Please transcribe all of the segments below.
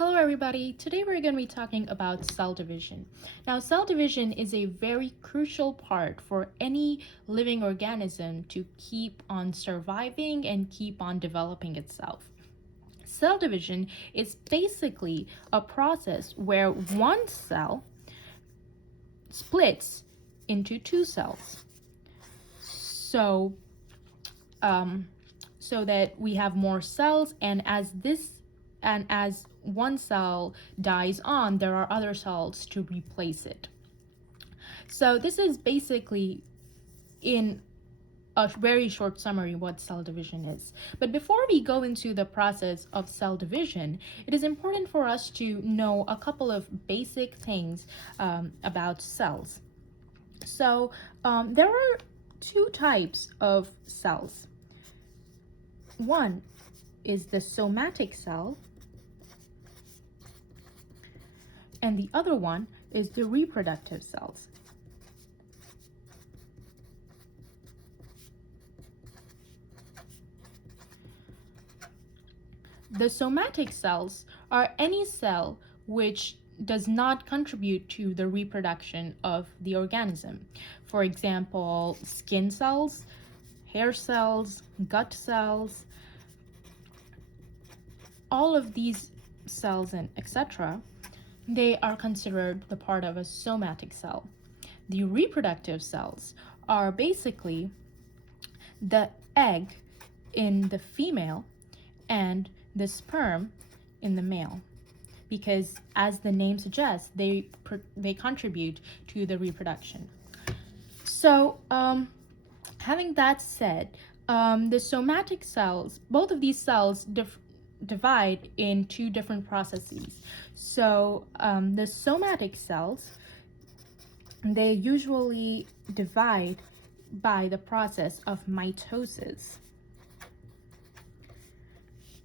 Hello everybody, today we're going to be talking about cell division. Now cell division is a very crucial part for any living organism to keep on surviving and keep on developing itself. Cell division is basically a process where one cell splits into two cells. So that we have more cells, and as one cell dies on, there are other cells to replace it. So this is basically, in a very short summary, what cell division is. But before we go into the process of cell division, it is important for us to know a couple of basic things about cells. So there are two types of cells. One is the somatic cell, and the other one is the reproductive cells. The somatic cells are any cell which does not contribute to the reproduction of the organism. For example, skin cells, hair cells, gut cells, all of these cells and etc., they are considered the part of a somatic cell. The reproductive cells are basically the egg in the female and the sperm in the male, because as the name suggests, they contribute to the reproduction. So having that said, the somatic cells, both of these cells divide in two different processes. So the somatic cells, they usually divide by the process of mitosis,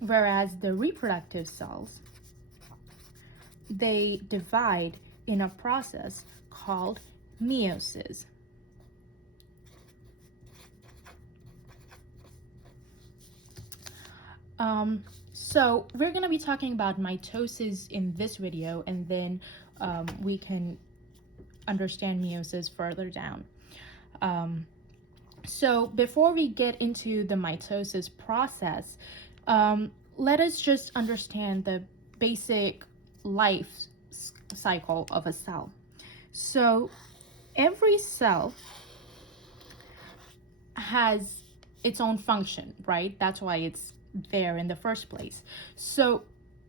whereas the reproductive cells, they divide in a process called meiosis. So we're going to be talking about mitosis in this video, and then we can understand meiosis further down. So before we get into the mitosis process, let us just understand the basic life cycle of a cell. So every cell has its own function, right? That's why it's there in the first place. So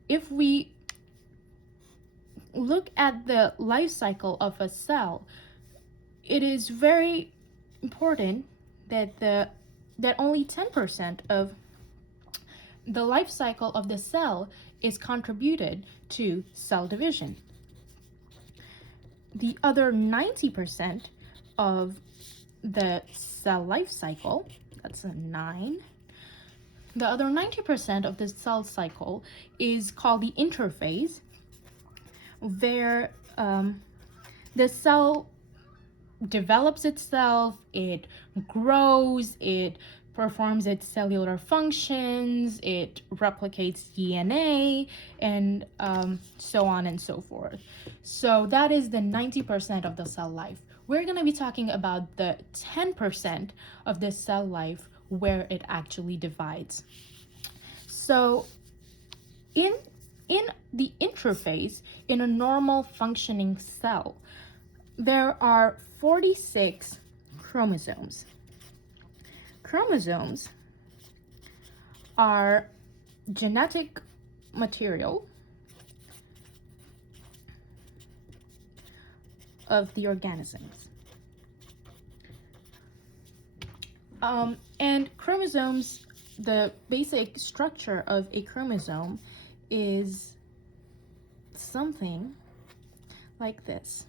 if we look at the life cycle of a cell, it is very important that only 10% of the life cycle of the cell is contributed to cell division. The other 90% of the cell life cycle, that's a 9, the other 90% of the cell cycle is called the interphase, where the cell develops itself, it grows, it performs its cellular functions, it replicates DNA, and so on and so forth. So that is the 90% of the cell life. We're going to be talking about the 10% of the cell life where it actually divides. So in the interphase, in a normal functioning cell, there are 46 chromosomes. Chromosomes are genetic material of the organisms. And chromosomes, the basic structure of a chromosome is something like this.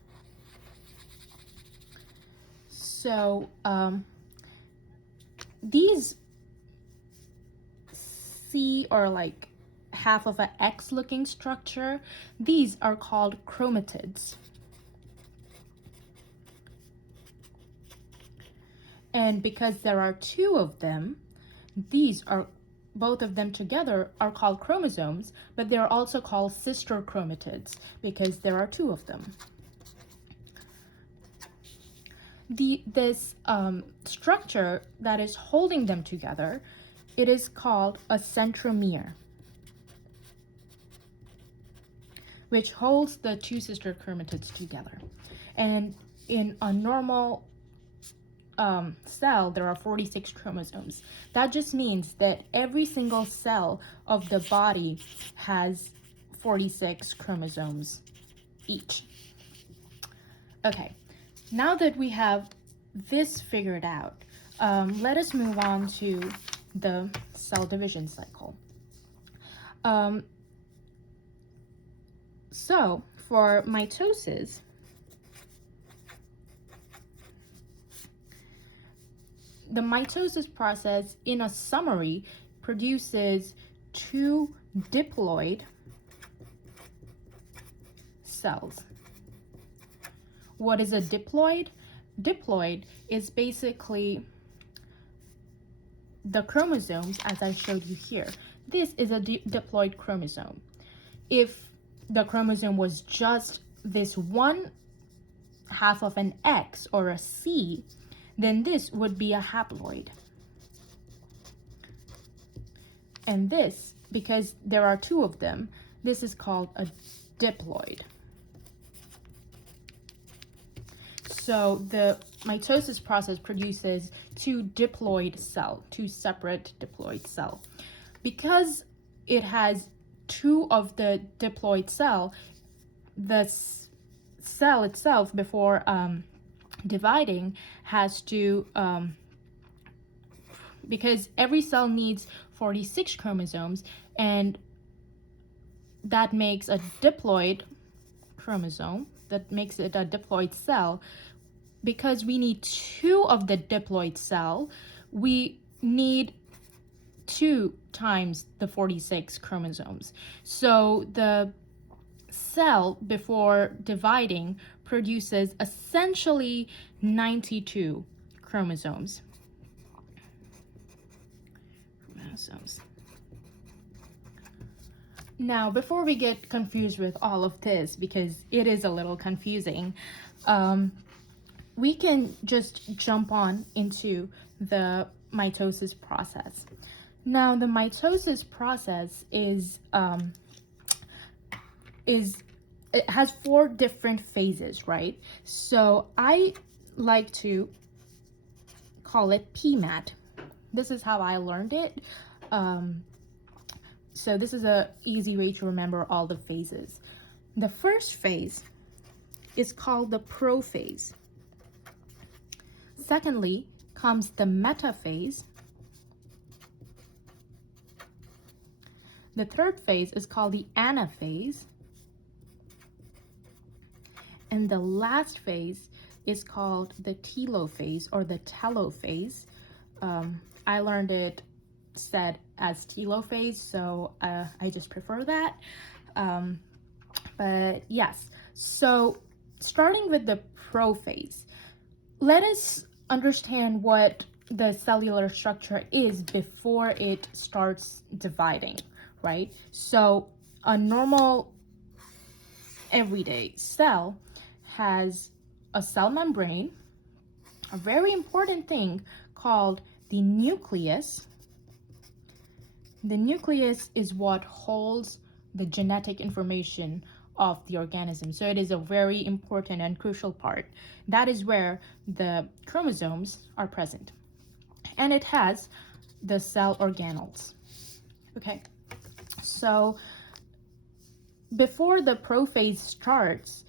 So these C, or like half of an X looking structure, these are called chromatids. And because there are two of them, these are both of them together are called chromosomes, but they're also called sister chromatids because there are two of them. This structure that is holding them together, it is called a centromere, which holds the two sister chromatids together. And in a normal cell, there are 46 chromosomes. That just means that every single cell of the body has 46 chromosomes each. Okay, now that we have this figured out, let us move on to the cell division cycle. So for mitosis, the mitosis process, in a summary, produces two diploid cells. What is a diploid? Diploid is basically the chromosomes, as I showed you here. This is a diploid chromosome. If the chromosome was just this one half of an X or a C, then this would be a haploid. And this, because there are two of them, this is called a diploid. So the mitosis process produces two separate diploid cells. Because it has two of the diploid cell, the cell itself, before dividing, has to, because every cell needs 46 chromosomes, and that makes a diploid chromosome, that makes it a diploid cell. Because we need two of the diploid cell, we need 2 times the 46 chromosomes. So the cell, before dividing, produces essentially 92 chromosomes. Now, before we get confused with all of this, because it is a little confusing, we can just jump on into the mitosis process. Now, the mitosis process it has 4 different phases, right? So I like to call it PMAT. This is how I learned it. So this is an easy way to remember all the phases. The first phase is called the prophase. Secondly comes the metaphase. The third phase is called the anaphase. And the last phase is called the telophase or the telophase. I learned it said as telophase, so I just prefer that. But yes, so starting with the prophase, let us understand what the cellular structure is before it starts dividing, right? So a normal everyday cell has a cell membrane, a very important thing called the nucleus. The nucleus is what holds the genetic information of the organism. So it is a very important and crucial part. That is where the chromosomes are present. And it has the cell organelles. Okay, so before the prophase starts,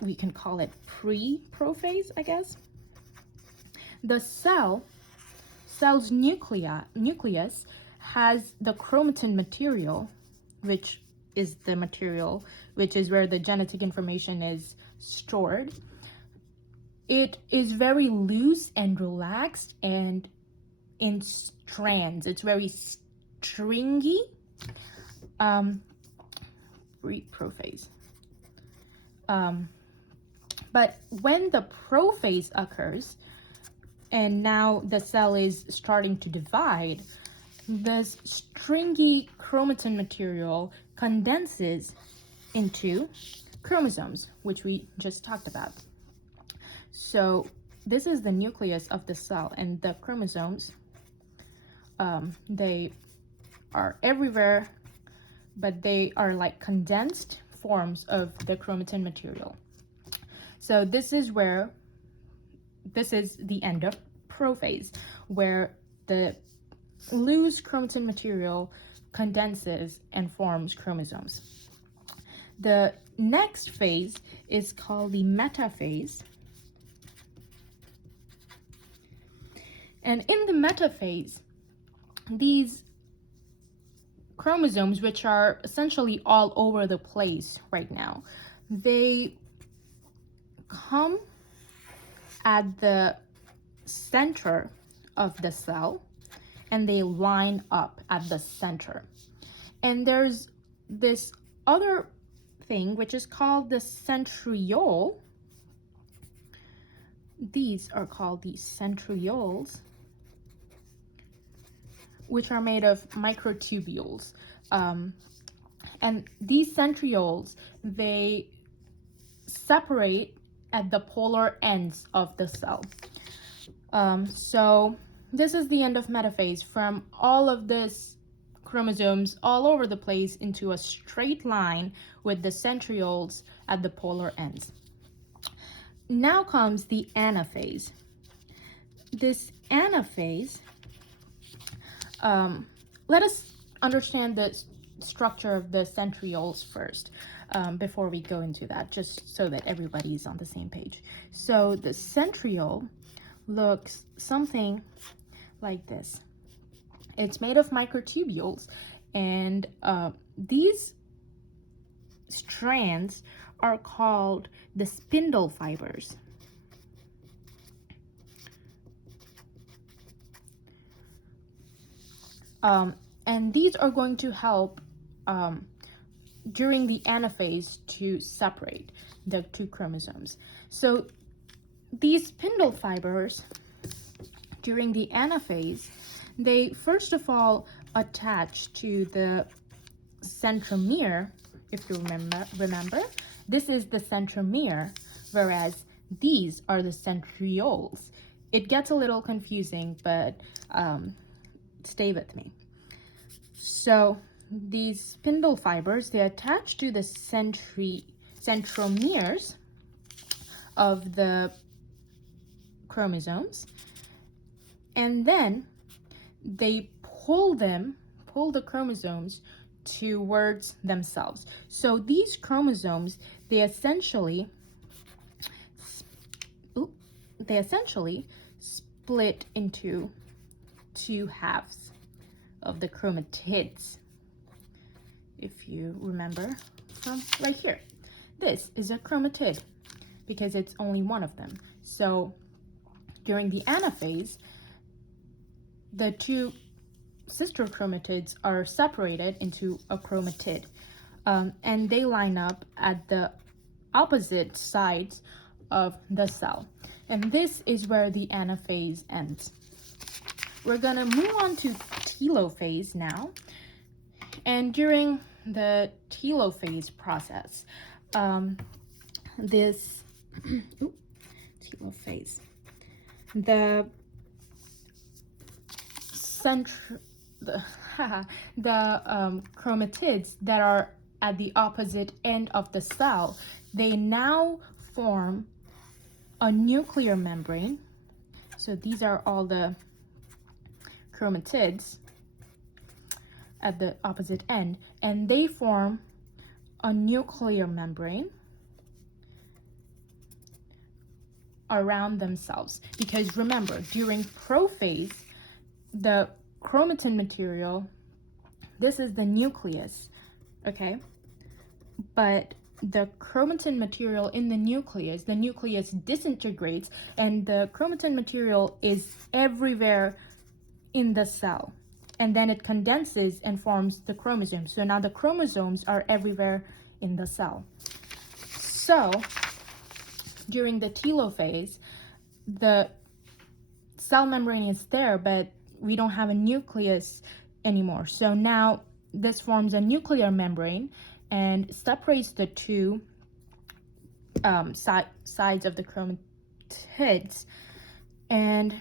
we can call it pre-prophase, I guess. The cell's nucleus has the chromatin material, which is the material which is where the genetic information is stored. It is very loose and relaxed and in strands. It's very stringy. Prophase. But when the prophase occurs, and now the cell is starting to divide, this stringy chromatin material condenses into chromosomes, which we just talked about. So this is the nucleus of the cell, and the chromosomes, they are everywhere, but they are like condensed forms of the chromatin material. So this is the end of prophase, where the loose chromatin material condenses and forms chromosomes. The next phase is called the metaphase. And in the metaphase, these chromosomes, which are essentially all over the place right now, they come at the center of the cell and they line up at the center. And there's this other thing which is called the centriole. These are called the centrioles, which are made of microtubules. And these centrioles, they separate at the polar ends of the cell. So this is the end of metaphase, from all of this chromosomes all over the place into a straight line with the centrioles at the polar ends. Now comes the anaphase. This anaphase, let us understand the structure of the centrioles first, before we go into that, just so that everybody's on the same page. So the centriole looks something like this. It's made of microtubules, and these strands are called the spindle fibers. And these are going to help during the anaphase to separate the two chromosomes. So these spindle fibers during the anaphase, they first of all attach to the centromere. If you remember, this is the centromere, whereas these are the centrioles. It gets a little confusing, but stay with me. So these spindle fibers, they attach to the centromeres of the chromosomes, and then they pull the chromosomes towards themselves. So these chromosomes, they essentially split into two halves of the chromatids. If you remember from right here, this is a chromatid because it's only one of them. So during the anaphase, the two sister chromatids are separated into a chromatid, and they line up at the opposite sides of the cell. And this is where the anaphase ends. We're gonna move on to telophase now. And during the telophase process, this telophase, the chromatids that are at the opposite end of the cell, they now form a nuclear membrane. So these are all the chromatids at the opposite end, and they form a nuclear membrane around themselves. Because remember, during prophase, the chromatin material, this is the nucleus, okay? But the chromatin material in the nucleus disintegrates, and the chromatin material is everywhere in the cell. And then it condenses and forms the chromosomes. So now the chromosomes are everywhere in the cell. So during the telophase, the cell membrane is there, but we don't have a nucleus anymore. So now this forms a nuclear membrane and separates the two sides of the chromatids, and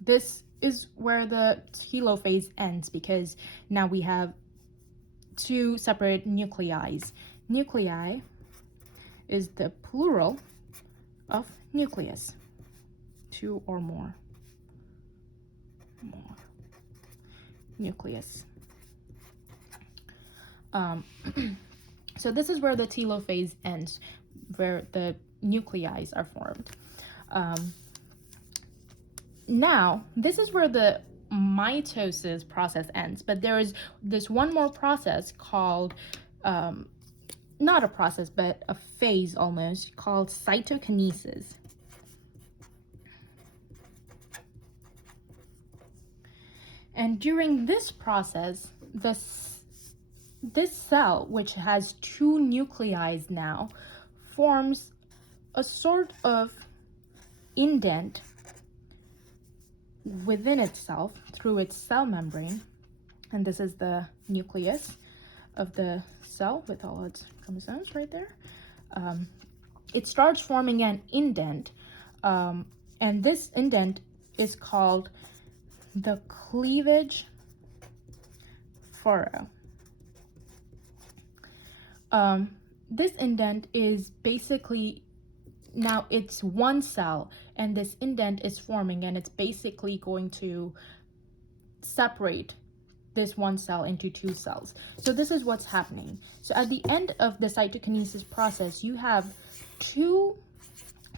this is where the telophase ends, because now we have two separate nuclei. Nuclei is the plural of nucleus. Two or more nucleus. So this is where the telophase ends, where the nuclei are formed. Now, this is where the mitosis process ends, but there is this one more process called, not a process, but a phase almost, called cytokinesis. And during this process, this cell, which has two nuclei now, forms a sort of indent within itself through its cell membrane. And this is the nucleus of the cell with all its chromosomes right there. It starts forming an indent, and this indent is called the cleavage furrow. This indent is basically, now it's one cell, and this indent is forming, and it's basically going to separate this one cell into two cells. So this is what's happening. So at the end of the cytokinesis process, you have two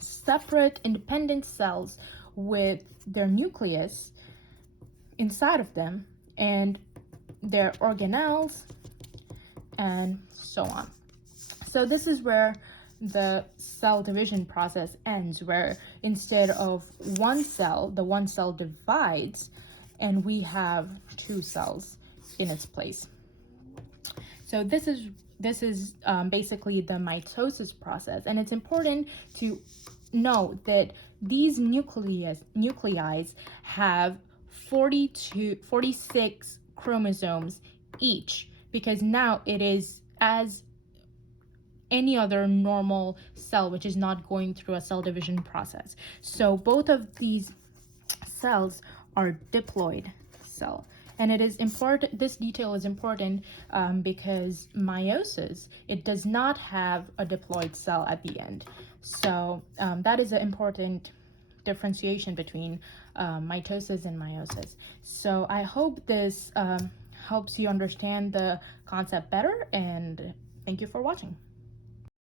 separate independent cells with their nucleus inside of them and their organelles and so on. So this is where the cell division process ends, where instead of one cell, the one cell divides and we have two cells in its place. So this is basically the mitosis process, and it's important to note that these nuclei have 46 chromosomes each, because now it is as any other normal cell which is not going through a cell division process. So both of these cells are diploid cell. And it is important, this detail is important because meiosis, it does not have a diploid cell at the end. So that is an important differentiation between mitosis and meiosis. So I hope this helps you understand the concept better, and thank you for watching.